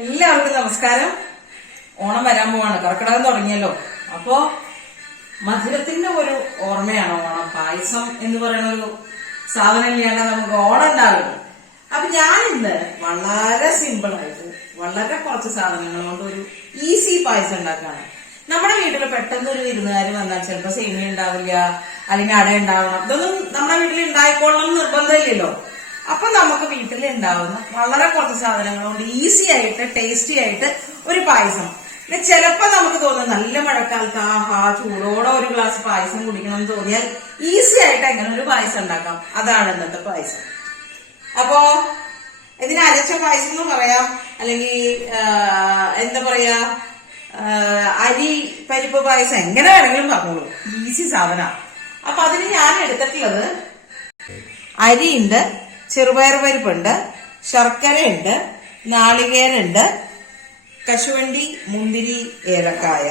എല്ലാവർക്കും നമസ്കാരം. ഓണം വരാൻ പോവാണ്. കർക്കിടകം തുടങ്ങിയല്ലോ. അപ്പോ മധുരത്തിന്റെ ഒരു ഓർമ്മയാണ് ഓണം. പായസം എന്ന് പറയുന്ന ഒരു സാധനം ഇല്ലാണ്ട് നമുക്ക് ഓണം ഉണ്ടാവില്ല അപ്പൊ ഇന്ന് വളരെ സിമ്പിൾ ആയിട്ട് വളരെ കുറച്ച് സാധനങ്ങൾ കൊണ്ട് ഒരു ഈസി പായസം ഉണ്ടാക്കാണ് നമ്മുടെ വീട്ടിൽ പെട്ടെന്ന് ഒരു വിരുന്നുകാർ വന്നാൽ ചിലപ്പോൾ സേമിയ ഉണ്ടാവില്ല അല്ലെങ്കിൽ അട ഉണ്ടാവണം. ഇതൊന്നും നമ്മുടെ വീട്ടിൽ ഉണ്ടായിക്കൊള്ളണം നിർബന്ധമില്ലല്ലോ. അപ്പൊ നമുക്ക് വീട്ടിൽ ഉണ്ടാവുന്ന വളരെ കുറച്ച് സാധനങ്ങൾ കൊണ്ട് ഈസി ആയിട്ട് ടേസ്റ്റി ആയിട്ട് ഒരു പായസം. പിന്നെ ചിലപ്പോ നമുക്ക് തോന്നും നല്ല മഴക്കാലത്ത് ആഹാ ചൂടോടെ ഒരു ഗ്ലാസ് പായസം കുടിക്കണം എന്ന് തോന്നിയാൽ ഈസി ആയിട്ട് എങ്ങനെ ഒരു പായസം ഉണ്ടാക്കാം. അതാണ് ഇന്നത്തെ പായസം. അപ്പോ ഇതിന് അരച്ച പായസം എന്ന് പറയാം. അല്ലെങ്കിൽ എന്താ പറയാ അരി പരിപ്പ് പായസം എങ്ങനെ വേണമെങ്കിലും പറഞ്ഞോളൂ. ഈസി സാധന. അപ്പൊ അതിന് ഞാൻ എടുത്തിട്ടുള്ളത് അരിയുണ്ട് ചെറുപയർ പരിപ്പുണ്ട് ശർക്കരയുണ്ട് നാളികേരുണ്ട് കശുവണ്ടി മുന്തിരി ഏലക്കായ.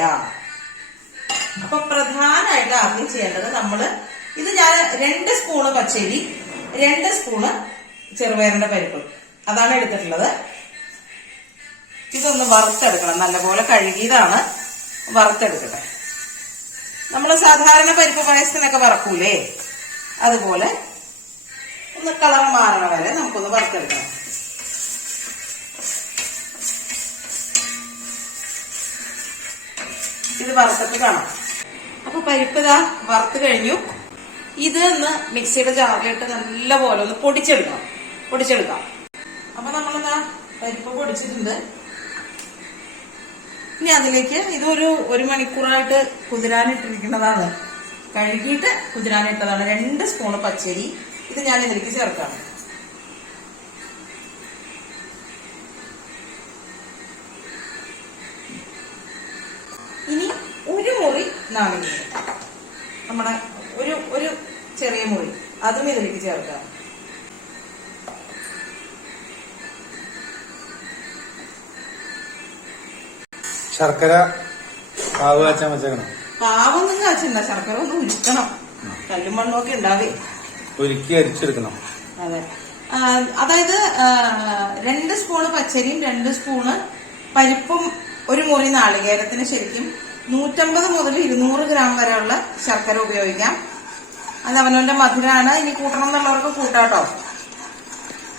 അപ്പൊ പ്രധാനമായിട്ട് ആദ്യം ചെയ്യേണ്ടത് നമ്മൾ ഇത് ഞാൻ രണ്ട് സ്പൂണ് പച്ചരി രണ്ട് സ്പൂണ് ചെറുപയറിന്റെ പരിപ്പ്. അതാണ് എടുത്തിട്ടുള്ളത്. ഇതൊന്ന് വറുത്തെടുക്കണം. നല്ലപോലെ കഴുകിയതാണ് വറുത്തെടുക്കട്ടെ. നമ്മൾ സാധാരണ പരിപ്പ് പായസത്തിനൊക്കെ വറക്കൂലേ? അതുപോലെ ഒന്ന് കളർ മാറണ വരെ നമുക്കൊന്ന് വറുത്തെടുക്കാം. ഇത് വറുത്തിട്ട് കാണാം. അപ്പൊ പരിപ്പ് ഇതാ വറുത്ത് കഴിഞ്ഞു. ഇത് ഒന്ന് മിക്സിയുടെ ജാറിലിട്ട് നല്ല പോലെ ഒന്ന് പൊടിച്ചെടുക്കാം പൊടിച്ചെടുക്കാം. അപ്പൊ നമ്മളിതാ പരിപ്പ് പൊടിച്ചിട്ടുണ്ട്. ഇനി അതിലേക്ക് ഇതൊരു ഒരു മണിക്കൂറായിട്ട് കുതിരാനിട്ടിരിക്കുന്നതാണ്. കഴുകിയിട്ട് കുതിരാനിട്ടതാണ്. രണ്ട് സ്പൂണ് പച്ചരി. ഇത് ഞാൻ ഇതിലേക്ക് ചേർക്കാം. ഇനി ഒരു മുറി നാളികേരം. നമ്മുടെ ഒരു ഒരു ചെറിയ മുറി. അതും ഇതിലേക്ക് ചേർക്കാം. ശർക്കര പാവ് കാച്ചാൻ വെച്ചേക്കണം. പാവൊന്നും കാച്ചിണ്ട ശർക്കര ഒന്ന് ഉരുക്കണം കല്ലും മണ്ണും ഒക്കെ ഉണ്ടാവേ. ഒരുക്കി അരിച്ചെടുക്കണം. അതെ. അതായത് രണ്ട് സ്പൂണ് പച്ചരിയും രണ്ട് സ്പൂണ് പരിപ്പും ഒരു മുറി നാളികേരത്തിന് ശരിക്കും നൂറ്റമ്പത് മുതൽ ഇരുന്നൂറ് ഗ്രാം വരെയുള്ള ശർക്കര ഉപയോഗിക്കാം. അത് അവനവന്റെ മധുരമാണ് ഇനി കൂട്ടണം എന്നുള്ളവർക്ക് കൂട്ടാട്ടോ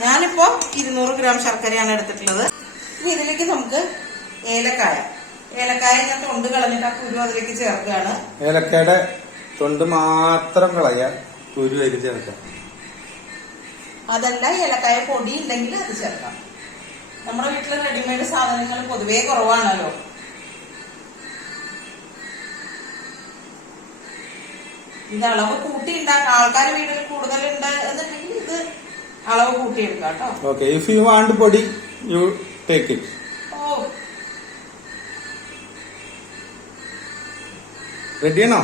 ഞാനിപ്പോ ഇരുന്നൂറ് ഗ്രാം ശർക്കരയാണ് എടുത്തിട്ടുള്ളത്. ഇനി ഇതിലേക്ക് നമുക്ക് ഏലക്കായ. ഏലക്കായ ഞാൻ തൊണ്ട് കളഞ്ഞിട്ട് ആ കുരു അതിലേക്ക് ചേർക്കുകയാണ്. ഏലക്കായുടെ തൊണ്ട് മാത്രം കളയാ. കുരു അരി ചേർക്കാം. അതല്ല ഏലക്കായ പൊടി ഉണ്ടെങ്കിൽ അത് ചേർക്കാം. നമ്മുടെ വീട്ടിലെ റെഡിമെയ്ഡ് സാധനങ്ങൾ പൊതുവേ കുറവാണല്ലോ. ഇത് അളവ് കൂട്ടി ഉണ്ടാക്കാം ആൾക്കാർ വീട്ടിൽ കൂടുതലുണ്ട് എന്നുണ്ടെങ്കിൽ ഇത് അളവ് കൂട്ടി. എടുക്കാം കേട്ടോ ഓക്കെ ഇഫ് യു വാണ്ട് പൊടി യു ടേക്ക് ഇറ്റ് റെഡിയാണോ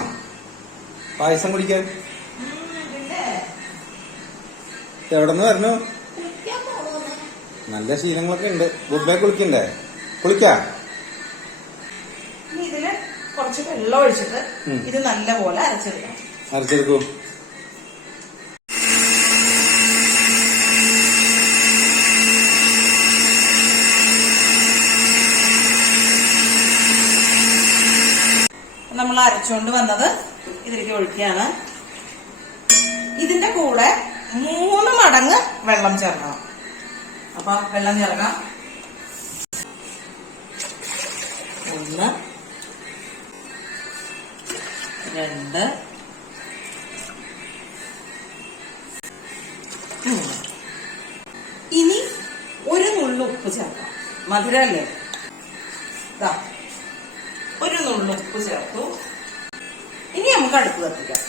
പായസം കുടിക്കാൻ ഉം, പിന്നെ എവിടെ നിന്ന് വരണു. നല്ല ശീലങ്ങളൊക്കെ ഉണ്ട്. ഗുഡ് ബൈ കുളിക്കണ്ടേ? കുളിക്കാം? ഇനി ഇതിൽ കുറച്ച് വെള്ളം ഒഴിച്ചിട്ട്. ഇത് നല്ലപോലെ അരച്ചെടുക്കണം. അരച്ചെടുക്കൂ. നമ്മൾ അരച്ചുകൊണ്ട് വന്നത് ഇതിലേക്ക് ഒഴിക്കുകയാണ്. ഇതിന്റെ കൂടെ മൂന്ന് മടങ്ങ് വെള്ളം ചേർക്കണം. അപ്പൊ വെള്ളം ചേർക്കാം. ഒന്ന് രണ്ട് ഇനി ഒരു നുള്ളു ഉപ്പ് ചേർക്കാം. മധുരല്ലേ ദാ ഒരു നുള്ളു ഉപ്പ് ചേർത്തു. ഇനി നമുക്ക് അടുപ്പ് കത്തിക്കാം.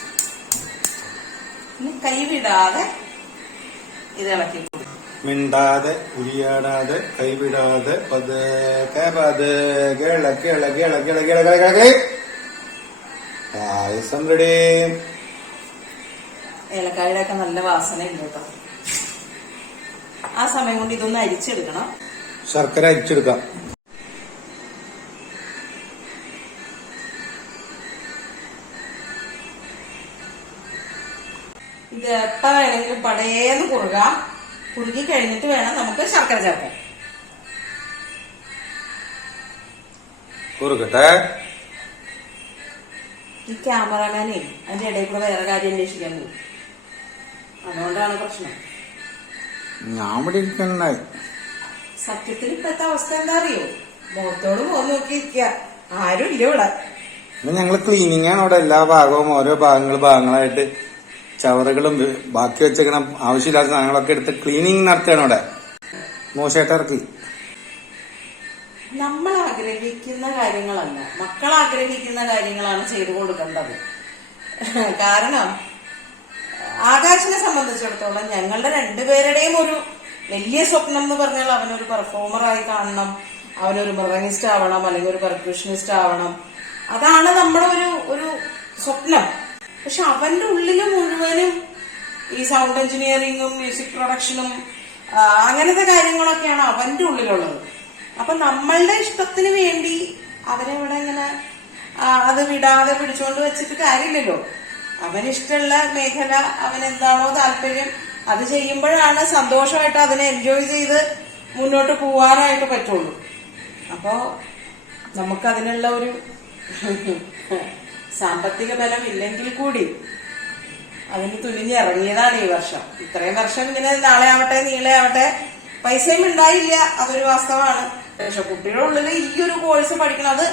ഇനി കൈവിടാതെ ഇത് ഇളക്കി മിണ്ടാതെ ഉരിയാടാതെ കൈവിടാതെ പതുക്കെ പതുക്കെ ഇളക്കി ഇളക്കി ഇളക്കി ഇളക്കി ഇളക്കി ഇളക്കി പായസം റെഡി ഏലക്കായുടെ ഒക്കെ നല്ല വാസനയുണ്ട് ഉണ്ട് കേട്ടോ. ആ സമയം കൊണ്ട് ഇതൊന്ന് അരിച്ചെടുക്കണം. ശർക്കര അരിച്ചെടുക്കാം. എപ്പ പടയേന്ന് കുറുകാം. കുറുകി കഴിഞ്ഞിട്ട് വേണം നമുക്ക് ശർക്കര ചേർക്കാൻ. കുറുകട്ടെ ഈ ക്യാമറമാനെ അതിന്റെ ഇടയിൽ കൂടെ വേറെ കാര്യം അന്വേഷിക്കാൻ പോകും. അതുകൊണ്ടാണ് പ്രശ്നം. ഞാൻ ഇവിടെ ഇരിക്കണ്ടായി സത്യത്തിൽ ഇപ്പോഴത്തെ അവസ്ഥ എന്താ അറിയോ? മുഖത്തോട് മുഖം നോക്കിയിരിക്കുക ആരും ഇല്ല ഇവിടെ. ഞങ്ങൾ ക്ലീനിങ് ആണ് അവിടെ എല്ലാ ഭാഗവും ഓരോ ഭാഗങ്ങൾ ഭാഗങ്ങളായിട്ട് ചവറുകളും ബാക്കി വെച്ചേക്കണം ആവശ്യമില്ലാത്ത സാധനങ്ങളൊക്കെ എടുത്ത് ക്ലീനിങ് നടത്തുകയാണ് അവിടെ. മോശമായിട്ടിറക്കി നമ്മൾ ആഗ്രഹിക്കുന്ന കാര്യങ്ങളല്ല. മക്കൾ ആഗ്രഹിക്കുന്ന കാര്യങ്ങളാണ് ചെയ്തു കൊടുക്കേണ്ടത്. കാരണം ആകാശിനെ സംബന്ധിച്ചിടത്തോളം ഞങ്ങളുടെ രണ്ടുപേരുടെയും ഒരു വലിയ സ്വപ്നം എന്ന് പറഞ്ഞാൽ അവനൊരു പെർഫോമറായി കാണണം അവനൊരു മൃഗനിസ്റ്റ് ആവണം അല്ലെങ്കിൽ ഒരു പെർക്യൂഷനിസ്റ്റ് ആവണം. അതാണ് നമ്മുടെ ഒരു ഒരു സ്വപ്നം. പക്ഷെ അവന്റെ ഉള്ളിൽ മുഴുവനും ഈ സൗണ്ട് എഞ്ചിനീയറിങ്ങും മ്യൂസിക് പ്രൊഡക്ഷനും അങ്ങനത്തെ കാര്യങ്ങളൊക്കെയാണ് അവന്റെ ഉള്ളിലുള്ളത്. അപ്പൊ നമ്മളുടെ ഇഷ്ടത്തിന് വേണ്ടി അവനെ ഇവിടെ ഇങ്ങനെ അത് വിടാതെ പിടിച്ചോണ്ട് വെച്ചിട്ട് കാര്യമില്ലല്ലോ. അവനിഷ്ടമുള്ള മേഖല അവൻ എന്താണോ താല്പര്യം അത് ചെയ്യുമ്പോഴാണ് സന്തോഷമായിട്ട് അതിനെ എൻജോയ് ചെയ്ത് മുന്നോട്ട് പോവാനായിട്ട് പറ്റുള്ളൂ. അപ്പോ നമുക്കതിനുള്ള ഒരു സാമ്പത്തിക ബലം ഇല്ലെങ്കിൽ കൂടി അതിന് തുനിഞ്ഞിറങ്ങിയതാണ് ഈ വർഷം. ഇത്രയും വർഷം ഇങ്ങനെ നാളെ ആവട്ടെ നീളെ ആവട്ടെ പൈസയും ഉണ്ടായില്ല. അതൊരു വാസ്തവമാണ്. പക്ഷെ കുട്ടിയുടെ ഉള്ളിൽ ഈ ഒരു കോഴ്സ് പഠിക്കണം അത്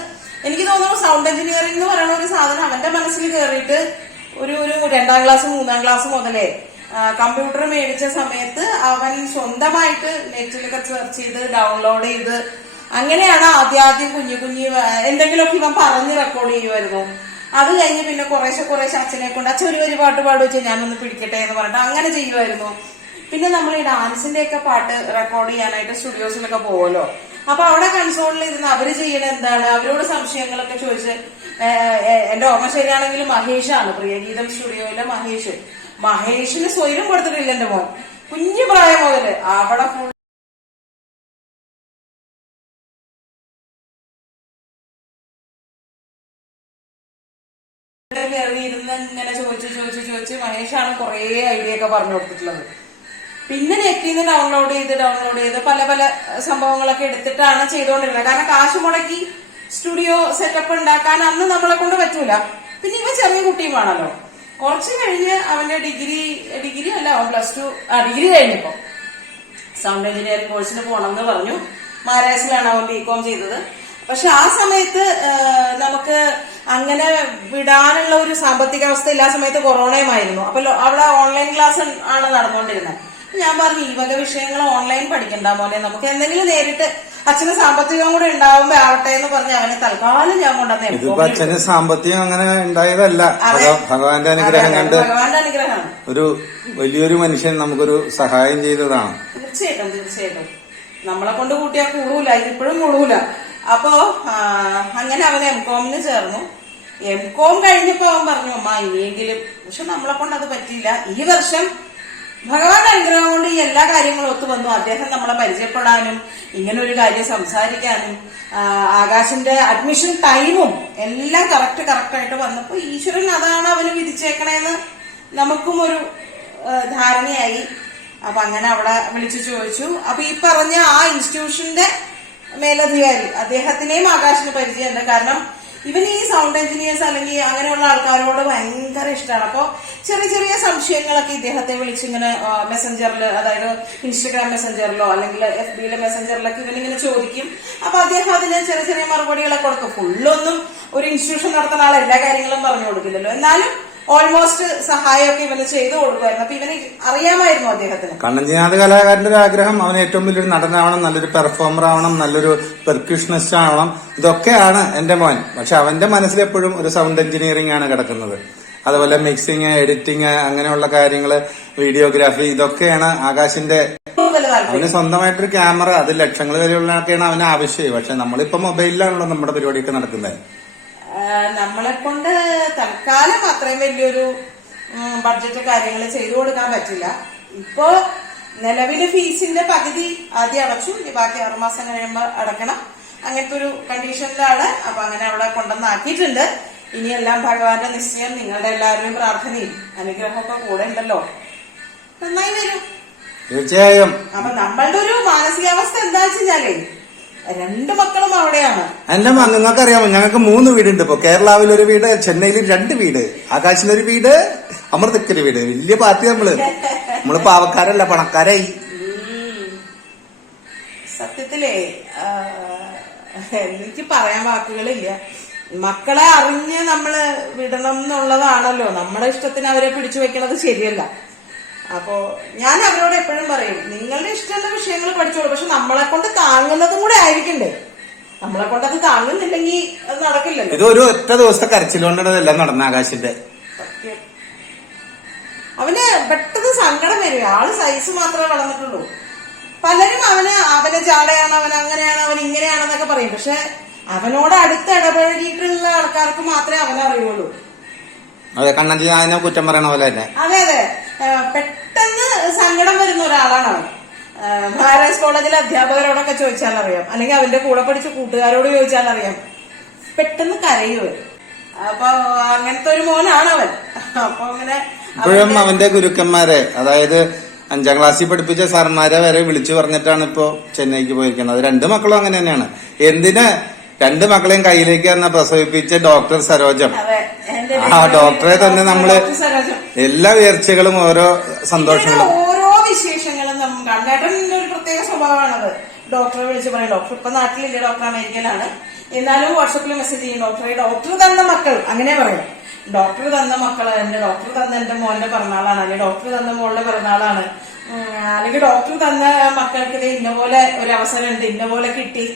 എനിക്ക് തോന്നുന്നു സൗണ്ട് എഞ്ചിനീയറിംഗ് എന്ന് പറയുന്ന ഒരു സാധനം അവന്റെ മനസ്സിൽ കയറിയിട്ട് ഒരു ഒരു രണ്ടാം ക്ലാസ് മൂന്നാം ക്ലാസ് മുതലേ കമ്പ്യൂട്ടർ മേടിച്ച സമയത്ത് അവൻ സ്വന്തമായിട്ട് നെറ്റിലൊക്കെ സെർച്ച് ചെയ്ത് ഡൗൺലോഡ് ചെയ്ത് അങ്ങനെയാണ് ആദ്യാദ്യം കുഞ്ഞു കുഞ്ഞു എന്തെങ്കിലുമൊക്കെ ഇവൻ പറഞ്ഞ് റെക്കോർഡ് ചെയ്യുമായിരുന്നു. അത് കഴിഞ്ഞ് പിന്നെ കുറേശ്ശെ കുറേശ്ശെ അച്ഛനെ കൊണ്ട് അച്ഛൻ ഒരു ഒരു പാട്ട് പാടുക വെച്ചാൽ ഞാനൊന്ന് പിടിക്കട്ടെ എന്ന് പറഞ്ഞിട്ട് അങ്ങനെ ചെയ്യുമായിരുന്നു പിന്നെ നമ്മൾ ഈ ഡാൻസിന്റെ ഒക്കെ പാട്ട് റെക്കോർഡ് ചെയ്യാനായിട്ട് സ്റ്റുഡിയോസിലൊക്കെ പോകുമല്ലോ അപ്പൊ അവിടെ കൺസോളിൽ ഇരുന്ന് അവർ ചെയ്യണ എന്താണ്? അവരോട് സംശയങ്ങളൊക്കെ ചോദിച്ച് എന്റെ ഓർമ്മ ശരിയാണെങ്കിൽ മഹേഷാണ് പ്രിയഗീതം സ്റ്റുഡിയോയിലെ മഹേഷ്. മഹേഷിന് സ്വയം കൊടുത്തിട്ടില്ല എന്റെ മോൻ. കുഞ്ഞു പ്രായം മുതൽ. അവിടെ ഇരുന്ന് ഇങ്ങനെ ചോദിച്ച് ചോദിച്ച് ചോദിച്ച് മഹേഷാണ് കുറേ ഐഡിയ ഒക്കെ പറഞ്ഞു കൊടുത്തിട്ടുള്ളത്. പിന്നെ നെറ്റിൽ നിന്ന് ഡൗൺലോഡ് ചെയ്ത് ഡൗൺലോഡ് ചെയ്ത് പല പല സംഭവങ്ങളൊക്കെ എടുത്തിട്ടാണ് ചെയ്തുകൊണ്ടിരുന്നത്. കാരണം കാശ് മുടക്കി സ്റ്റുഡിയോ സെറ്റപ്പ് ഉണ്ടാക്കാൻ അന്ന് നമ്മളെ കൊണ്ട് പറ്റൂല. പിന്നെ ഇവ ചെറിയ കുട്ടിയുമാണല്ലോ. കുറച്ച് കഴിഞ്ഞ് അവന്റെ ഡിഗ്രി ഡിഗ്രി അല്ല പ്ലസ് ടു ആ ഡിഗ്രി കഴിഞ്ഞപ്പോ. സൗണ്ട് എഞ്ചിനീയറിംഗ് കോഴ്സിന് പോകണമെന്ന് പറഞ്ഞു. മഹാരാഷ്ട്രയിലാണ് അവൻ ബികോം ചെയ്തത്. പക്ഷെ ആ സമയത്ത് നമുക്ക് അങ്ങനെ വിടാനുള്ള ഒരു സാമ്പത്തിക അവസ്ഥ എല്ലാ സമയത്ത് കൊറോണയുമായിരുന്നു അപ്പൊ അവിടെ ഓൺലൈൻ ക്ലാസ് ആണ് നടന്നുകൊണ്ടിരുന്നത്. ഞാൻ പറഞ്ഞു ഈ വക വിഷയങ്ങൾ ഓൺലൈൻ പഠിക്കണ്ട മോനെ. നമുക്ക് എന്തെങ്കിലും നേരിട്ട് അച്ഛന് സാമ്പത്തികം കൂടെ ഉണ്ടാവുമ്പോ ആവട്ടെ എന്ന് പറഞ്ഞ് അവനെ തൽക്കാലം ഞാൻ കൊണ്ടുവന്നു അച്ഛന് സാമ്പത്തികം അങ്ങനെ ഉണ്ടായതല്ല. ഭഗവാന്റെ അനുഗ്രഹം കണ്ട് ഭഗവാന്റെ അനുഗ്രഹമാണ് ഒരു വലിയൊരു മനുഷ്യൻ നമുക്കൊരു സഹായം ചെയ്തതാണ്. തീർച്ചയായിട്ടും തീർച്ചയായിട്ടും. നമ്മളെ കൊണ്ട് കൂട്ടിയാൽ കൂടൂല. ഇപ്പോഴും കൂടൂല. അപ്പോ അങ്ങനെ അവൻ എം കോമിന് ചേർന്നു. എം കോം കഴിഞ്ഞപ്പോ അവൻ പറഞ്ഞു അമ്മ ഇനിയെങ്കിലും പക്ഷെ നമ്മളെ കൊണ്ട് അത് പറ്റിയില്ല. ഈ വർഷം ഭഗവാന്റെ അനുഗ്രഹം കൊണ്ട് ഈ എല്ലാ കാര്യങ്ങളും ഒത്തു വന്നു. അദ്ദേഹം നമ്മളെ പരിചയപ്പെടാനും ഇങ്ങനെ ഒരു കാര്യം സംസാരിക്കാനും ആകാശിന്റെ അഡ്മിഷൻ ടൈമും എല്ലാം കറക്റ്റ് കറക്റ്റ് ആയിട്ട് വന്നപ്പോ ഈശ്വരൻ അതാണ് അവന് വിധിച്ചേക്കണേന്ന് നമുക്കും ഒരു ധാരണയായി. അപ്പൊ അങ്ങനെ അവിടെ വിളിച്ചു ചോദിച്ചു. അപ്പൊ ഈ പറഞ്ഞ ആ ഇൻസ്റ്റിറ്റ്യൂഷന്റെ മേലധികാരി. അദ്ദേഹത്തിനെയും ആകാശിന് പരിചയമുണ്ട് കാരണം ഇവന് ഈ സൗണ്ട് എഞ്ചിനീയേഴ്സ് അല്ലെങ്കിൽ അങ്ങനെയുള്ള ആൾക്കാരോട് ഭയങ്കര ഇഷ്ടമാണ്. അപ്പോൾ ചെറിയ ചെറിയ സംശയങ്ങളൊക്കെ ഇദ്ദേഹത്തെ വിളിച്ചിങ്ങനെ മെസ്സഞ്ചറിൽ അതായത് ഇൻസ്റ്റഗ്രാം മെസ്സഞ്ചറിലോ അല്ലെങ്കിൽ എഫ് ബിയിലെ മെസ്സഞ്ചറിലൊക്കെ ഇവനിങ്ങനെ ചോദിക്കും. അപ്പൊ അദ്ദേഹം അതിന് ചെറിയ ചെറിയ മറുപടികളൊക്കെ കൊടുക്കും. ഫുള്ളൊന്നും ഒരു ഇൻസ്റ്റിറ്റ്യൂഷൻ നടത്തുന്ന ആൾ എല്ലാ കാര്യങ്ങളും പറഞ്ഞു കൊടുക്കില്ലല്ലോ. എന്നാലും ഓൾമോസ്റ്റ് സഹായമൊക്കെ ഇവന് ചെയ്തു കൊടുക്കുമായിരുന്നു. അപ്പൊ ഇവന് അറിയാമായിരുന്നു അദ്ദേഹത്തിന്. കണ്ണഞ്ചിനാഥ് കലാകാരന്റെ ഒരു ആഗ്രഹം അവൻ ഏറ്റവും വലിയൊരു നടനാവണം നല്ലൊരു പെർഫോമർ ആവണം നല്ലൊരു പെർക്യൂഷനിസ്റ്റ് ആവണം. ഇതൊക്കെയാണ് എന്റെ മോൻ. പക്ഷെ അവന്റെ മനസ്സിലെപ്പോഴും ഒരു സൗണ്ട് എഞ്ചിനീയറിംഗ് ആണ് കിടക്കുന്നത്. അതുപോലെ മിക്സിങ് എഡിറ്റിങ് അങ്ങനെയുള്ള കാര്യങ്ങൾ വീഡിയോഗ്രാഫി ഇതൊക്കെയാണ് ആകാശിന്റെ അവന് സ്വന്തമായിട്ടൊരു ക്യാമറ അത് ലക്ഷങ്ങൾ വരെയുള്ളതൊക്കെയാണ് അവന് ആവശ്യം. പക്ഷെ നമ്മളിപ്പോ മൊബൈലിലാണല്ലോ നമ്മുടെ പരിപാടിയൊക്കെ നടക്കുന്നത്. നമ്മളെ കൊണ്ട് തൽക്കാലം അത്രയും വലിയൊരു ബഡ്ജറ്റ് കാര്യങ്ങൾ ചെയ്തു കൊടുക്കാൻ പറ്റില്ല. ഇപ്പോ നിലവിലെ ഫീസിന്റെ പകുതി ആദ്യം അടച്ചു ഇനി ബാക്കി ആറുമാസം കഴിയുമ്പോൾ അടക്കണം. അങ്ങനത്തെ ഒരു കണ്ടീഷനിലാണ് അപ്പൊ അങ്ങനെ അവിടെ കൊണ്ടുവന്നാക്കിയിട്ടുണ്ട്. ഇനിയെല്ലാം ഭഗവാന്റെ നിശ്ചയം നിങ്ങളുടെ എല്ലാവരുടെയും പ്രാർത്ഥനയും അനുഗ്രഹമൊക്കെ കൂടെ ഉണ്ടല്ലോ. നന്നായി വരും. തീർച്ചയായും. അപ്പൊ നമ്മളുടെ ഒരു മാനസികാവസ്ഥ എന്താ വെച്ചാലേ രണ്ട് മക്കളും അവിടെയാണ്. എന്റെ നിങ്ങൾക്ക് അറിയാമോ ഞങ്ങൾക്ക് മൂന്ന് വീടുണ്ട് ഇപ്പൊ. കേരളാവിൽ ഒരു വീട് ചെന്നൈയിൽ രണ്ട് വീട് ആകാശിലൊരു വീട് അമൃതക്കൊരു വീട്. വലിയ പാർട്ടി നമ്മൾ. നമ്മൾ പാവക്കാരല്ല പണക്കാരായി. സത്യത്തിലേ എനിക്ക് പറയാൻ വാക്കുകളില്ല. മക്കളെ അറിഞ്ഞ് നമ്മൾ വിടണം എന്നുള്ളതാണല്ലോ. നമ്മുടെ ഇഷ്ടത്തിന് അവരെ പിടിച്ചു വെക്കണത് ശരിയല്ല. അപ്പോ ഞാൻ അവരോട് എപ്പോഴും പറയും നിങ്ങളുടെ ഇഷ്ടമുള്ള വിഷയങ്ങൾ പഠിച്ചോളൂ പക്ഷെ നമ്മളെ കൊണ്ട് താങ്ങുന്നതും കൂടെ ആയിരിക്കണ്ടേ? നമ്മളെ കൊണ്ട് അത് താങ്ങുന്നില്ലെങ്കിൽ അത് നടക്കില്ലല്ലോ. ഇത് ഒരു ഒറ്റ ദിവസത്തെ കരച്ചിലുകൊണ്ടാണ് നടന്ന ആകാശിന്റെ. അവന് പെട്ടെന്ന് സങ്കടം വരും. ആൾ സൈസ് മാത്രമേ വളർന്നിട്ടുള്ളൂ. പലരും അവന് അവനെ ചാടയാണ് അവൻ അങ്ങനെയാണ് അവൻ ഇങ്ങനെയാണെന്നൊക്കെ പറയും. പക്ഷെ അവനോട് അടുത്ത് ഇടപഴകിയിട്ടുള്ള ആൾക്കാർക്ക് മാത്രമേ അവനെ അറിയുള്ളൂ അതെ കണ്ണഞ്ചി അതിനെ കുറ്റം പറയണ പോലെ തന്നെ. അതെ അതെ. പെട്ടെന്ന് സങ്കടം വരുന്ന ഒരാളാണ് അവൻ. മഹാരാജ് കോളേജിലെ അധ്യാപകരോടൊക്കെ ചോദിച്ചാൽ അറിയാം അല്ലെങ്കിൽ അവന്റെ കൂടെ പഠിച്ച കൂട്ടുകാരോട് ചോദിച്ചാൽ അറിയാം പെട്ടെന്ന് കരയുവൻ അപ്പൊ അങ്ങനത്തെ ഒരു മോനാണ് അവൻ. അപ്പൊ അങ്ങനെ ഇപ്പോഴും അവന്റെ ഗുരുക്കന്മാരെ അതായത് അഞ്ചാം ക്ലാസ്സിൽ പഠിപ്പിച്ച സാർമാരെ വരെ വിളിച്ചു പറഞ്ഞിട്ടാണ് ഇപ്പോ ചെന്നൈക്ക് പോയിരിക്കുന്നത്. രണ്ട് മക്കളും അങ്ങനെ തന്നെയാണ്. എന്തിന് രണ്ട് മക്കളെയും കയ്യിലേക്ക് തന്നെ പ്രസവിപ്പിച്ച ഡോക്ടർ സരോജം. ആ ഡോക്ടറെ തന്നെ നമ്മൾ എല്ലാ ഉയർച്ചകളും ഓരോ സന്തോഷങ്ങളും. ഓരോ വിശേഷങ്ങളും ഒരു പ്രത്യേക സ്വഭാവമാണത്. ഡോക്ടറെ വിളിച്ച് പറയും ഡോക്ടർ ഇപ്പൊ നാട്ടിലില്ല? ഡോക്ടർ അമേരിക്കനാണ് എന്നാലും വാട്സപ്പിൽ മെസ്സേജ് ചെയ്യും ഡോക്ടറെ ഡോക്ടർ തന്ന മക്കൾ. അങ്ങനെ പറയും. ഡോക്ടർ തന്ന മക്കൾ എന്റെ ഡോക്ടർ തന്ന എന്റെ മോന്റെ പിറന്നാളാണ്. അല്ലെങ്കിൽ ഡോക്ടർ തന്ന മോളുടെ പിറന്നാളാണ്. അല്ലെങ്കിൽ ഡോക്ടർ തന്ന മക്കൾക്ക് ഇന്ന പോലെ ഒരു അവസരം ഉണ്ട് ഇന്ന പോലെ കിട്ടി.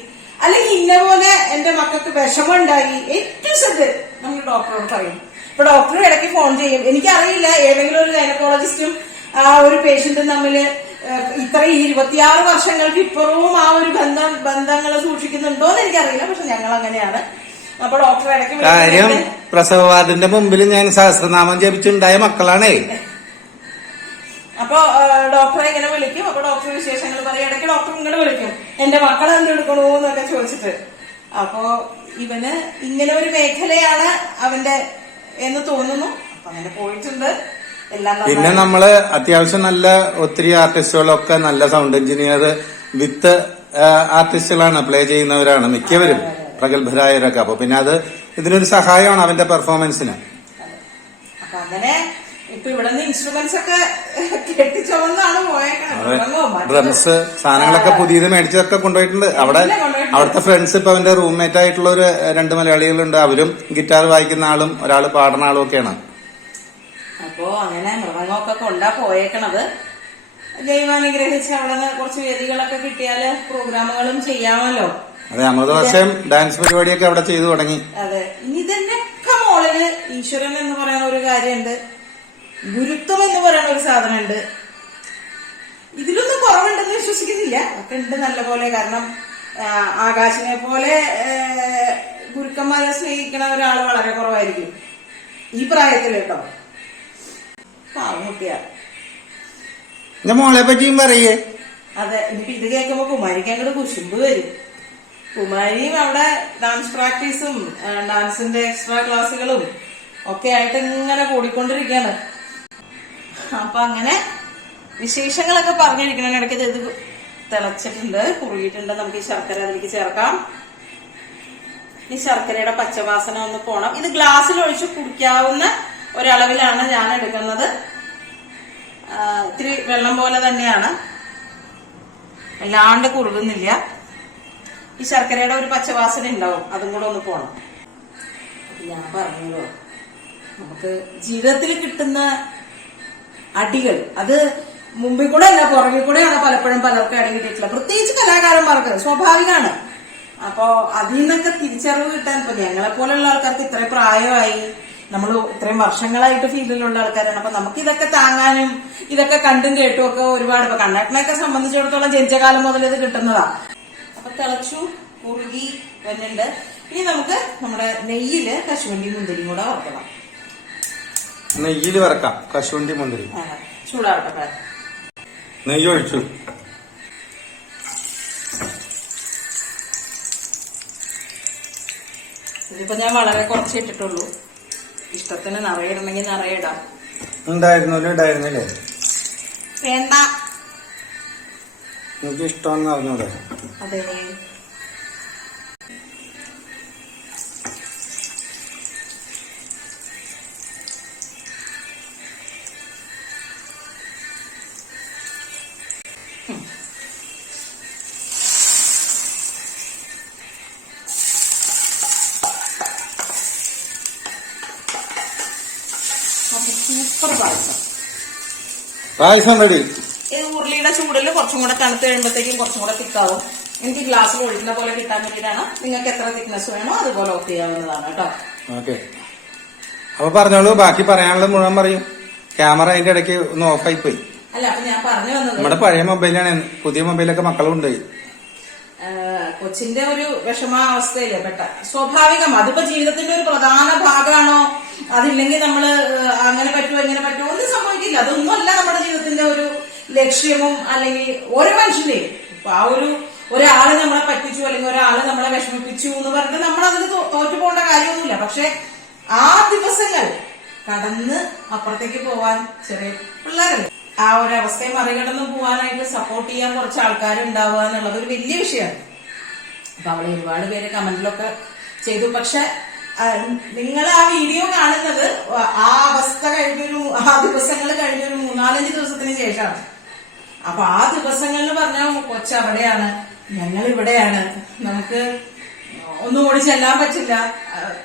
അല്ലെങ്കിൽ ഇന്ന പോലെ എന്റെ മക്കൾക്ക് വിഷമം ഉണ്ടായി ഏറ്റവും ശ്രദ്ധ നമ്മൾ ഡോക്ടറോട് പറയും. ഇപ്പൊ ഡോക്ടർ ഇടയ്ക്ക് ഫോൺ ചെയ്യും. എനിക്കറിയില്ല ഏതെങ്കിലും ഒരു ഗൈനക്കോളജിസ്റ്റും ആ ഒരു പേഷ്യന്റും തമ്മിൽ ഇത്രയും ഇരുപത്തിയാറ് വർഷങ്ങൾക്ക് ഇപ്പുറവും ആ ഒരു ബന്ധം ബന്ധങ്ങൾ സൂക്ഷിക്കുന്നുണ്ടോ എന്ന് എനിക്കറിയില്ല. പക്ഷെ ഞങ്ങൾ അങ്ങനെയാണ് അപ്പൊ ഡോക്ടർ ഇടയ്ക്ക് പ്രസവവാദിന്റെ പ്രസവ മുമ്പിൽ ഞാൻ സഹസ്രനാമം ജപിച്ചുണ്ടായ മക്കളാണേ. അപ്പൊ ഡോക്ടറെ ഇങ്ങനെ വിളിക്കും. അപ്പൊ ഡോക്ടർ വിശേഷങ്ങൾ പറയും. ഇടയ്ക്ക് ഡോക്ടർ ഇങ്ങോട്ട് വിളിക്കും. എന്റെ മക്കളെ എന്ത് എടുക്കണോ? എന്നൊക്കെ ചോദിച്ചിട്ട്. അപ്പോ ഇവന് ഇങ്ങനെ ഒരു മേഖലയാണ് അവന്റെ എന്ന് തോന്നുന്നു. അപ്പൊ അങ്ങനെ പോയിട്ടുണ്ട്. എല്ലാം പിന്നെ. നമ്മൾ അത്യാവശ്യം നല്ല ഒത്തിരി ആർട്ടിസ്റ്റുകളൊക്കെ നല്ല സൗണ്ട് എഞ്ചിനീയർ വിത്ത് ആർട്ടിസ്റ്റുകളാണ് പ്ലേ ചെയ്യുന്നവരാണ് മിക്കവരും പ്രഗത്ഭരായവരൊക്കെ. അപ്പൊ പിന്നെ അത് ഇതിനൊരു സഹായമാണ് അവന്റെ പെർഫോമൻസിന് അങ്ങനെ ഇപ്പൊ ഇവിടെ നിന്ന് ഇൻസ്ട്രുമെന്റ്സ് ഒക്കെ കെട്ടിച്ചോന്നാണ് പോയേക്കണത് ഡ്രംസ് സാധനങ്ങളൊക്കെ പുതിയത് മേടിച്ചതൊക്കെ കൊണ്ടുപോയിട്ടുണ്ട്. അവിടെ അവിടുത്തെ ഫ്രണ്ട്സ് ഇപ്പൊ അവന്റെ റൂംമേറ്റ് ആയിട്ടുള്ള ഒരു രണ്ട് മലയാളികളുണ്ട്. അവരും ഗിറ്റാർ വായിക്കുന്ന ആളും ഒരാൾ പാടുന്ന ആളും ഒക്കെയാണ്. അപ്പോ അങ്ങനെ മൃഗങ്ങളൊക്കെ കൊണ്ടാ പോയേക്കണത്. ദൈവാനുഗ്രഹിച്ച് അവിടെ കുറച്ച് വേദികളൊക്കെ കിട്ടിയാൽ പ്രോഗ്രാമുകളും ചെയ്യാമല്ലോ. അതെ അമൃതവർഷം ഡാൻസ് പരിപാടിയൊക്കെ അവിടെ ചെയ്തു തുടങ്ങി. അതെ. ഇനി ഇതിന്റെയൊക്കെ മോളിൽ ഈശ്വരൻ എന്ന് പറയുന്ന ഒരു കാര്യമുണ്ട്. ഗുരുത്വം എന്ന് പറയുന്ന ഒരു സാധനമുണ്ട്. ഇതിലൊന്നും കുറവുണ്ടെന്ന് വിശ്വസിക്കുന്നില്ല. ഒക്കെ ഉണ്ട് നല്ല പോലെ കാരണം ആകാശിനെ പോലെ ഗുരുക്കന്മാരെ സ്നേഹിക്കണ ഒരാൾ വളരെ കുറവായിരിക്കും. ഈ പ്രായത്തിൽ കേട്ടോ. പാവമുട്ടിയാ മോളെ പറ്റിയും പറയേ. അതെ എനിക്ക് ഇത് കേൾക്കുമ്പോ കുമാരിക്ക് അങ്ങോട്ട് കുശുമ്പ് വരും. കുമാരിയും അവിടെ ഡാൻസ് പ്രാക്ടീസും ഡാൻസിന്റെ എക്സ്ട്രാ ക്ലാസ്സുകളും ഒക്കെ ആയിട്ട് ഇങ്ങനെ കൂടിക്കൊണ്ടിരിക്കുകയാണ് അപ്പൊ അങ്ങനെ വിശേഷങ്ങളൊക്കെ പറഞ്ഞിരിക്കണം. ഇടയ്ക്ക് ഇത് തിളച്ചിട്ടുണ്ട് കുറുകിയിട്ടുണ്ട്. നമുക്ക് ഈ ശർക്കര അതിലേക്ക് ചേർക്കാം. ഈ ശർക്കരയുടെ പച്ചവാസന ഒന്ന് പോണം. ഇത് ഗ്ലാസ്സിൽ ഒഴിച്ച് കുടിക്കാവുന്ന ഒരളവിലാണ് ഞാൻ എടുക്കുന്നത്. ഇത്തിരി വെള്ളം പോലെ തന്നെയാണ്. വല്ലാണ്ട് കുറുകുന്നില്ല. ഈ ശർക്കരയുടെ ഒരു പച്ചവാസന ഉണ്ടാവും. അതും കൂടെ ഒന്ന് പോണം. ഞാൻ പറഞ്ഞല്ലോ നമുക്ക് ജീവിതത്തിൽ കിട്ടുന്ന അടികൾ. അത് മുമ്പിൽ കൂടെ അല്ല പുറകിൽ കൂടെയാണ് പലപ്പോഴും പലർക്കും അടി കിട്ടിയിട്ടുള്ളത് പ്രത്യേകിച്ച് കലാകാരന്മാർക്ക് സ്വാഭാവികമാണ്. അപ്പോ അതിൽ നിന്നൊക്കെ തിരിച്ചറിവ് കിട്ടാൻ ഇപ്പൊ ഞങ്ങളെ പോലെയുള്ള ആൾക്കാർക്ക് ഇത്രയും പ്രായമായി നമ്മൾ ഇത്രയും വർഷങ്ങളായിട്ട് ഫീൽഡിലുള്ള ആൾക്കാരാണ്. അപ്പൊ നമുക്ക് ഇതൊക്കെ താങ്ങാനും ഇതൊക്കെ കണ്ടും കേട്ടും ഒക്കെ ഒരുപാട്. ഇപ്പൊ കണ്ണാട്ടിനൊക്കെ സംബന്ധിച്ചിടത്തോളം ജനിച്ച കാലം മുതൽ ഇത് കിട്ടുന്നതാ. അപ്പൊ തിളച്ചു കുറുകി വരുന്നുണ്ട് ഇനി നമുക്ക് നമ്മുടെ നെയ്യിൽ കശുവണ്ടി മുന്തിരിയും കൂടെ വറക്കണം. നെയ്യിൽ വറക്കാം കശുവണ്ടി മുന്തിരി. ചൂടാവട്ടെ നെയ്യ് ഒഴിച്ചു. ഇതിപ്പോ ഞാൻ വളരെ കുറച്ച് ഇട്ടിട്ടുള്ളൂ. ഇഷ്ടത്തിന് നിറയിടണമെങ്കിൽ നിറയിടാം ഉണ്ടായിരുന്നല്ലോ ഉണ്ടായിരുന്നില്ലേ വേണ്ട. എനിക്ക് ഇഷ്ടമെന്ന് അറിഞ്ഞൂടെ? അതെ. പായസം. റെഡി ഉരുളിയുടെ ചൂടിൽ കുറച്ചും കൂടെ തണുത്ത് കഴിയുമ്പോഴത്തേക്കും കുറച്ചും കൂടെ തിക്കാവും. എനിക്ക് ഗ്ലാസ്സിൽ ഒഴിക്കുന്ന പോലെ കിട്ടാൻ വേണ്ടിയിട്ടാണ്. നിങ്ങൾക്ക് എത്ര തിക്നെസ് വേണോ അതുപോലെ ഓഫ് ചെയ്യാവുന്നതാണ് കേട്ടോ. ഓക്കെ അപ്പൊ പറഞ്ഞോളൂ ബാക്കി പറയാനുള്ളത് മുഴുവൻ പറയും. ക്യാമറ അതിന്റെ ഇടയ്ക്ക് ഒന്ന് ഓഫായി പോയി അല്ല അപ്പൊ ഞാൻ പറഞ്ഞു വന്നത് നമ്മുടെ പഴയ മൊബൈലാണ് പുതിയ മൊബൈലൊക്കെ മക്കളും കൊണ്ടുപോയി കൊച്ചിന്റെ ഒരു വിഷമാവസ്ഥയിൽ പെട്ട. സ്വാഭാവികം അതിപ്പോ ജീവിതത്തിന്റെ ഒരു പ്രധാന ഭാഗമാണോ? അതില്ലെങ്കിൽ നമ്മൾ അങ്ങനെ പറ്റുമോ ഇങ്ങനെ പറ്റുമോ ഒന്നും സംഭവിക്കില്ല. അതൊന്നുമല്ല നമ്മുടെ ജീവിതത്തിന്റെ ഒരു ലക്ഷ്യവും അല്ലെങ്കിൽ ഓരോ മനുഷ്യന്റെയും ഇപ്പൊ ആ ഒരു ഒരാൾ നമ്മളെ പറ്റിച്ചു അല്ലെങ്കിൽ ഒരാൾ നമ്മളെ വിഷമിപ്പിച്ചു എന്ന് പറഞ്ഞിട്ട് നമ്മൾ അതിന് തോറ്റു പോകേണ്ട കാര്യമൊന്നുമില്ല. പക്ഷെ ആ ദിവസങ്ങൾ കടന്ന് അപ്പുറത്തേക്ക് പോവാൻ ചെറിയ പിള്ളേരല്ലേ? ആ ഒരു അവസ്ഥയെ മറികടന്ന് പോവാനായിട്ട് സപ്പോർട്ട് ചെയ്യാൻ കുറച്ച് ആൾക്കാരുണ്ടാവുക എന്നുള്ളത് ഒരു വലിയ വിഷയമാണ്. അപ്പൊ അവിടെ ഒരുപാട് പേര് കമന്റിലൊക്കെ ചെയ്തു. പക്ഷെ നിങ്ങൾ ആ വീഡിയോ കാണുന്നത് ആ അവസ്ഥ കഴിഞ്ഞൊരു ആ ദിവസങ്ങൾ കഴിഞ്ഞൊരു മൂന്നാലഞ്ച് ദിവസത്തിന് ശേഷമാണ്. അപ്പൊ ആ ദിവസങ്ങളിൽ പറഞ്ഞ കൊച്ച അവിടെയാണ്. ഞങ്ങൾ ഇവിടെയാണ്. നമുക്ക് ഒന്നും കൂടി ചെല്ലാൻ പറ്റില്ല.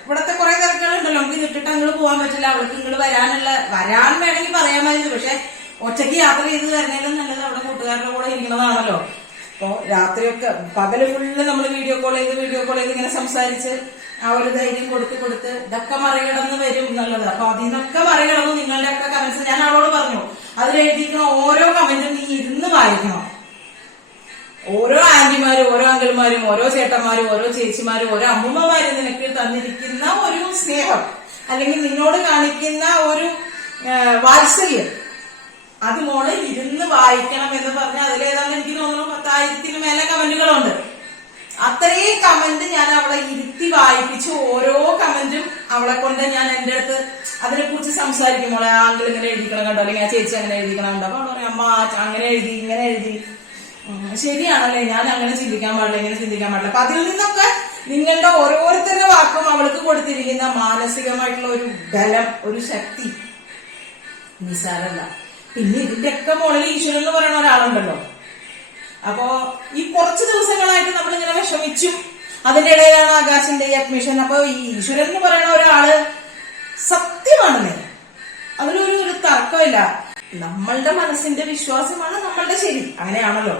ഇവിടത്തെ കുറെ തിരക്കുകളുണ്ടല്ലോ. നമുക്ക് ഇട്ടിട്ട് അങ്ങോട്ട് പോകാൻ പറ്റില്ല. അവൾക്ക് ഇങ്ങോട്ട് വരാനുള്ള വരാൻ വേണമെങ്കിൽ പറയാമായിരുന്നു. പക്ഷെ ഒറ്റയ്ക്ക് യാത്ര ചെയ്ത് തരണേലും നല്ലത് അവിടെ കൂട്ടുകാരുടെ കൂടെ ഇരിക്കുന്നതാണല്ലോ അപ്പോ രാത്രിയൊക്കെ പകൽ ഫുള്ള് നമ്മൾ വീഡിയോ കോൾ ചെയ്ത് വീഡിയോ കോൾ ചെയ്ത് ഇങ്ങനെ സംസാരിച്ച് ആ ഒരു ധൈര്യം കൊടുത്ത് കൊടുത്ത് ഇതൊക്കെ മറികടന്ന് വരും എന്നുള്ളത്. അപ്പൊ അതിൽ നിന്നൊക്കെ മറികടന്ന് നിങ്ങളുടെ ഒക്കെ കമന്റ്സ് ഞാൻ അവളോട് പറഞ്ഞു. അതിലെഴുതിയിരിക്കുന്ന ഓരോ കമന്റും നീ ഇരുന്ന് വായിക്കണം. ഓരോ ആന്റിമാരും ഓരോ അങ്കിൾമാരും ഓരോ ചേട്ടന്മാരും ഓരോ ചേച്ചിമാരും ഓരോ അമ്മൂമ്മമാരും നിനക്ക് തന്നിരിക്കുന്ന ഒരു സ്നേഹം. അല്ലെങ്കിൽ നിന്നോട് കാണിക്കുന്ന ഒരു വാത്സല്യം. അത് മോൾ ഇരുന്ന് വായിക്കണം എന്ന് പറഞ്ഞ അതിലേതാണ് എനിക്ക് തോന്നുന്നു പത്തായിരത്തിന് മേലെ കമന്റുകളുണ്ട്. അത്രയും കമന്റ് ഞാൻ അവളെ ഇരുത്തി വായിപ്പിച്ച് ഓരോ കമന്റും അവളെ കൊണ്ട് ഞാൻ എന്റെ അടുത്ത് അതിനെ കുറിച്ച് സംസാരിക്കും. മോളെ ആങ്കിൾ ഇങ്ങനെ എഴുതിക്കണം കണ്ടോ? അല്ലെങ്കിൽ ആ ചേച്ചി അങ്ങനെ എഴുതിക്കണം കണ്ടോ? അപ്പൊ പറയും അമ്മ അങ്ങനെ എഴുതി ഇങ്ങനെ എഴുതി. ശരിയാണല്ലേ? ഞാൻ അങ്ങനെ ചിന്തിക്കാൻ പാടില്ല ഇങ്ങനെ ചിന്തിക്കാൻ പാടില്ല. അപ്പൊ അതിൽ നിന്നൊക്കെ നിങ്ങളുടെ ഓരോരുത്തരുടെ വാക്കും അവൾക്ക് കൊടുത്തിരിക്കുന്ന മാനസികമായിട്ടുള്ള ഒരു ബലം ഒരു ശക്തി നിസാരല്ല പിന്നെ ഇതിന്റെ ഒക്കെ മുകളിൽ ഈശ്വരൻ എന്ന് പറയുന്ന ഒരാളുണ്ടല്ലോ. അപ്പോ ഈ കുറച്ച് ദിവസങ്ങളായിട്ട് നമ്മൾ ഇങ്ങനെ വിഷമിച്ചും അതിന്റെ ഇടയിലാണ് ആകാശിന്റെ ഈ അഡ്മിഷൻ. അപ്പൊ ഈ ഈശ്വരൻ എന്ന് പറയുന്ന ഒരാൾ സത്യമാണെന്നേ. അതിലൊരു ഒരു തർക്കമില്ല. നമ്മളുടെ മനസ്സിന്റെ വിശ്വാസമാണ് നമ്മളുടെ ശരി. അങ്ങനെയാണല്ലോ.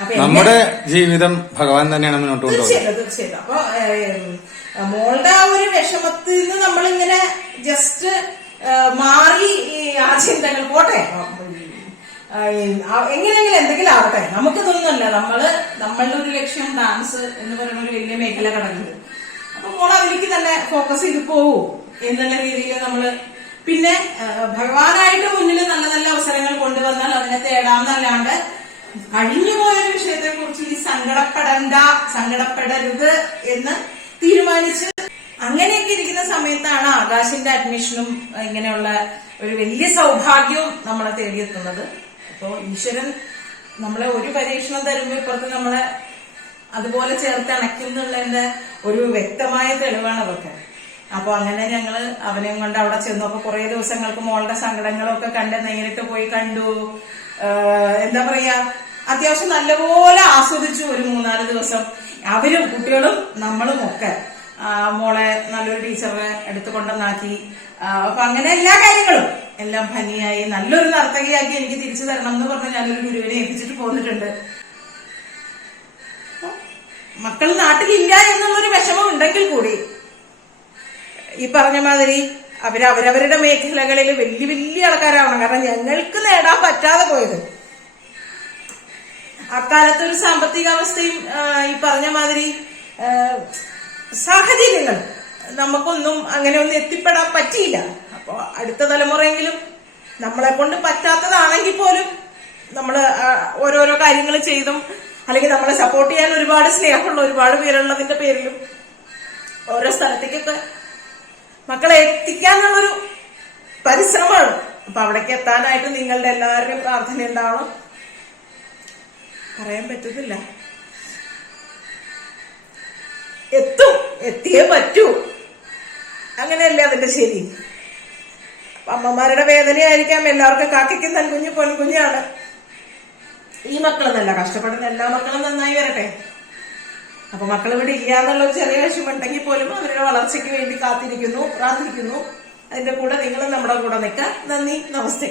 അപ്പൊ നമ്മുടെ ജീവിതം ഭഗവാൻ തന്നെയാണ് മുന്നോട്ട് കൊണ്ടുപോകുന്നത്. തീർച്ചയായിട്ടും അപ്പൊ മോളുടെ ആ ഒരു വിഷമത്തിൽ നിന്ന് നമ്മളിങ്ങനെ ജസ്റ്റ് മാറി ഈ ചിന്തകൾ പോട്ടെ? എങ്ങനെയെങ്കിലും എന്തെങ്കിലും ആവട്ടെ. നമുക്ക് തോന്നുന്നില്ല നമ്മൾ നമ്മളുടെ ഒരു ലക്ഷ്യം ഡാൻസ് എന്ന് പറയുന്ന ഒരു വലിയ മേഖല കടന്നത്. അപ്പൊ മോൾ അതിലേക്ക് തന്നെ ഫോക്കസ് ചെയ്ത് പോവൂ എന്നുള്ള രീതിയിൽ നമ്മൾ പിന്നെ ഭഗവാനായിട്ട് മുന്നിൽ നല്ല നല്ല അവസരങ്ങൾ കൊണ്ടുവന്നാൽ അതിനെ തേടാമെന്നല്ലാണ്ട് കഴിഞ്ഞുപോയൊരു വിഷയത്തെ കുറിച്ച് ഈ സങ്കടപ്പെടണ്ട സങ്കടപ്പെടരുത് എന്ന് തീരുമാനിച്ച് അങ്ങനെയൊക്കെ ഇരിക്കുന്ന സമയത്താണ് ആകാശിന്റെ അഡ്മിഷനും ഇങ്ങനെയുള്ള ഒരു വലിയ സൗഭാഗ്യവും നമ്മളെ തേടിയെത്തുന്നത്. അപ്പോ ഈശ്വരൻ നമ്മളെ ഒരു പരീക്ഷണം തരുമ്പോ ഇപ്പുറത്ത് നമ്മളെ അതുപോലെ ചേർത്ത് അണയ്ക്കുന്നുള്ളതിന്റെ ഒരു വ്യക്തമായ തെളിവാണ് അതൊക്കെ. അപ്പൊ അങ്ങനെ ഞങ്ങൾ അവനെ കൊണ്ട് അവിടെ ചെന്നു. അപ്പൊ കുറെ ദിവസങ്ങൾക്ക് മോളുടെ സങ്കടങ്ങളൊക്കെ കണ്ട് നേരിട്ട് പോയി കണ്ടു. എന്താ പറയാ അത്യാവശ്യം നല്ലപോലെ ആസ്വദിച്ചു ഒരു മൂന്നാൽ ദിവസം. അവരും കുട്ടികളും നമ്മളും ഒക്കെ മോളെ നല്ലൊരു ടീച്ചറെ എടുത്തു കൊണ്ടുവന്നാക്കി. അപ്പൊ അങ്ങനെ എല്ലാ കാര്യങ്ങളും. എല്ലാം ഭംഗിയായി. നല്ലൊരു നർത്തകിയാക്കി എനിക്ക് തിരിച്ചു തരണം എന്ന് പറഞ്ഞ് ഞാനൊരു ഗുരുവിനെ ഏൽപ്പിച്ചിട്ട് പോന്നിട്ടുണ്ട്. മക്കൾ നാട്ടിലില്ല എന്നുള്ളൊരു വിഷമം ഉണ്ടെങ്കിൽ കൂടി ഈ പറഞ്ഞ മാതിരി അവർ അവരവരുടെ മേഖലകളിൽ വലിയ വലിയ ആൾക്കാരാവണം. കാരണം ഞങ്ങൾക്ക് നേടാൻ പറ്റാതെ പോയത്. അക്കാലത്ത് ഒരു സാമ്പത്തിക അവസ്ഥയും ഈ പറഞ്ഞ മാതിരി സാഹചര്യങ്ങൾ. നമുക്കൊന്നും അങ്ങനെ ഒന്നും എത്തിപ്പെടാൻ പറ്റിയില്ല. അപ്പൊ അടുത്ത തലമുറയെങ്കിലും നമ്മളെ കൊണ്ട് പറ്റാത്തതാണെങ്കിൽ പോലും നമ്മൾ ഓരോരോ കാര്യങ്ങൾ ചെയ്തും അല്ലെങ്കിൽ നമ്മളെ സപ്പോർട്ട് ചെയ്യാൻ ഒരുപാട് സ്നേഹമുള്ള ഒരുപാട് പേരുള്ളതിന്റെ പേരിലും ഓരോ സ്ഥലത്തേക്കൊക്കെ മക്കളെ എത്തിക്കാനുള്ളൊരു പരിശ്രമമാണ്. അപ്പൊ അവിടേക്ക് എത്താനായിട്ട് നിങ്ങളുടെ എല്ലാവരുടെയും പ്രാർത്ഥന ഉണ്ടാവണം. പറയാൻ പറ്റുന്നില്ല എത്തും എത്തിയേ പറ്റൂ. അങ്ങനെയല്ലേ അതിന്റെ ശരി? അമ്മമാരുടെ വേദനയായിരിക്കാം എല്ലാവർക്കും കാക്കയ്ക്ക് നൽകുഞ്ഞു പൊൻകുഞ്ഞാണ് ഈ മക്കളെന്നല്ല കഷ്ടപ്പെടുന്ന എല്ലാ മക്കളും നന്നായി വരട്ടെ. അപ്പൊ മക്കൾ ഇവിടെ ഇല്ല എന്നുള്ള ചെറിയ വിഷമുണ്ടെങ്കിൽ പോലും അവരുടെ വളർച്ചയ്ക്ക് വേണ്ടി കാത്തിരിക്കുന്നു പ്രാർത്ഥിക്കുന്നു. അതിന്റെ കൂടെ നിങ്ങളും നമ്മുടെ കൂടെ നിൽക്കാം. നന്ദി നമസ്തേ.